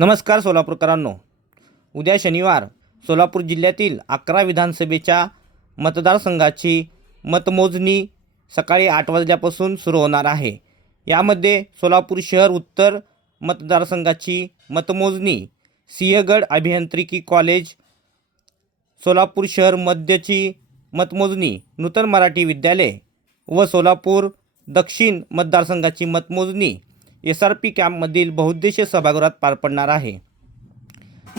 नमस्कार सोलापूरकरांनो उद्या शनिवार सोलापूर जिल्ह्यातील अकरा विधानसभेच्या मतदारसंघाची मतमोजणी सकाळी आठ वाजल्यापासून सुरू होणार आहे. यामध्ये सोलापूर शहर उत्तर मतदारसंघाची मतमोजणी सिंहगड अभियांत्रिकी कॉलेज सोलापूर शहर मध्यची मतमोजणी नूतन मराठी विद्यालय व सोलापूर दक्षिण मतदारसंघाची मतमोजणी एस आर पी कॅम्पमधील बहुउद्देशीय सभागृहात पार पडणार आहे.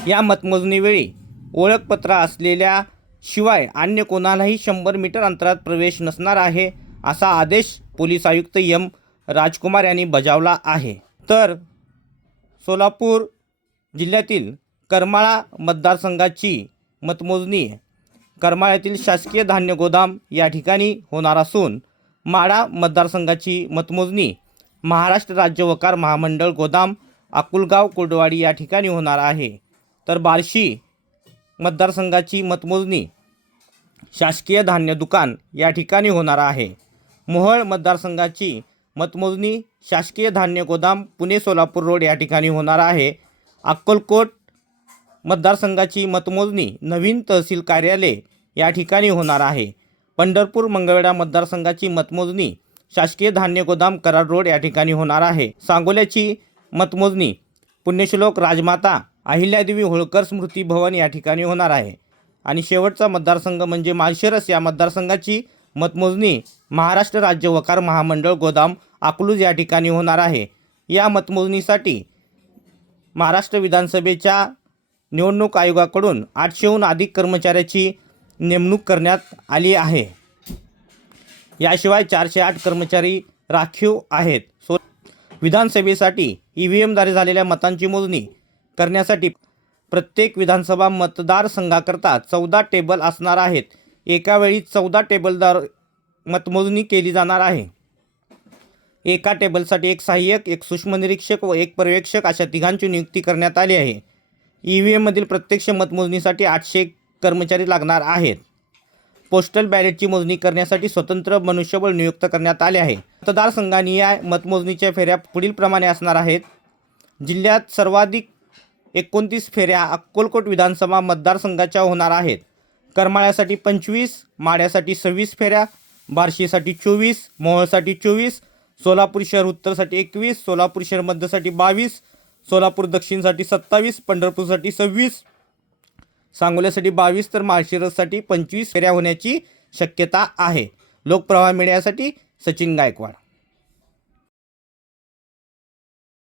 या मतमोजणीवेळी ओळखपत्र असलेल्या शिवाय अन्य कोणालाही शंभर मीटर अंतरात प्रवेश नसणार आहे असा आदेश पोलीस आयुक्त एम. राजकुमार यांनी बजावला आहे. तर सोलापूर जिल्ह्यातील करमाळा मतदारसंघाची मतमोजणी करमाळ्यातील शासकीय धान्य गोदाम या ठिकाणी होणार असून माडा मतदारसंघाची मतमोजणी महाराष्ट्र राज्य वकार महामंडळ गोदाम अकुलगाव कोडवाडी या ठिकाणी होणार आहे. तर बार्शी मतदारसंघाची मतमोजणी शासकीय धान्य दुकान या ठिकाणी होणार आहे. मोहळ मतदारसंघाची मतमोजणी शासकीय धान्य गोदाम पुणे सोलापूर रोड या ठिकाणी होणार आहे. अक्कलकोट मतदारसंघाची मतमोजणी नवीन तहसील कार्यालय या ठिकाणी होणार आहे. पंढरपूर मंगळवेढा मतदारसंघाची मतमोजणी शासकीय धान्य गोदाम कराड रोड या ठिकाणी होणार आहे. सांगोल्याची मतमोजणी. पुण्यश्लोक राजमाता अहिल्यादेवी होळकर स्मृती भवन या ठिकाणी होणार आहे. आणि शेवटचा मतदारसंघ म्हणजे माळशिरस. या मतदारसंघाची मतमोजणी महाराष्ट्र राज्य वकार महामंडळ गोदाम अकलूज या ठिकाणी होणार आहे. या मतमोजणीसाठी महाराष्ट्र विधानसभेच्या निवडणूक आयोगाकडून आठशेहून अधिक कर्मचाऱ्याची नेमणूक करण्यात आली आहे. याशिवाय चारशे आठ कर्मचारी राखीव आहेत. सो विधानसभेसाठी ई व्ही एमद्वारे झालेल्या मतांची मोजणी करण्यासाठी प्रत्येक विधानसभा मतदारसंघाकरता चौदा टेबल असणार आहेत. एका वेळी चौदा टेबलदार मतमोजणी केली जाणार आहे. एका टेबलसाठी एक सहाय्यक एक सूक्ष्म निरीक्षक व एक पर्यवेक्षक अशा तिघांची नियुक्ती करण्यात आली आहे. ई व्ही एममधील प्रत्यक्ष मतमोजणीसाठी आठशे कर्मचारी लागणार आहेत. पोस्टल बॅलेटची मोजणी करण्यासाठी स्वतंत्र मनुष्यबळ नियुक्त करण्यात आले आहे. मतदारसंघानी या मतमोजणीच्या फेऱ्या पुढीलप्रमाणे असणार आहेत. जिल्ह्यात सर्वाधिक एकोणतीस फेऱ्या अक्कलकोट विधानसभा मतदारसंघाच्या होणार आहेत. करमाळ्यासाठी पंचवीस माड्यासाठी सव्वीस फेऱ्या बार्शीसाठी चोवीस मोहोळसाठी चोवीस सोलापूर शहर उत्तरसाठी एकवीस सोलापूर शहर मध्यसाठी बावीस सोलापूर दक्षिणसाठी सत्तावीस पंढरपूरसाठी सव्वीस सांगोल्यासाठी बावीस तर माळशिरससाठी पंचवीस फेऱ्या होण्याची शक्यता आहे. लोकप्रवाह मिळण्यासाठी सचिन गायकवाड.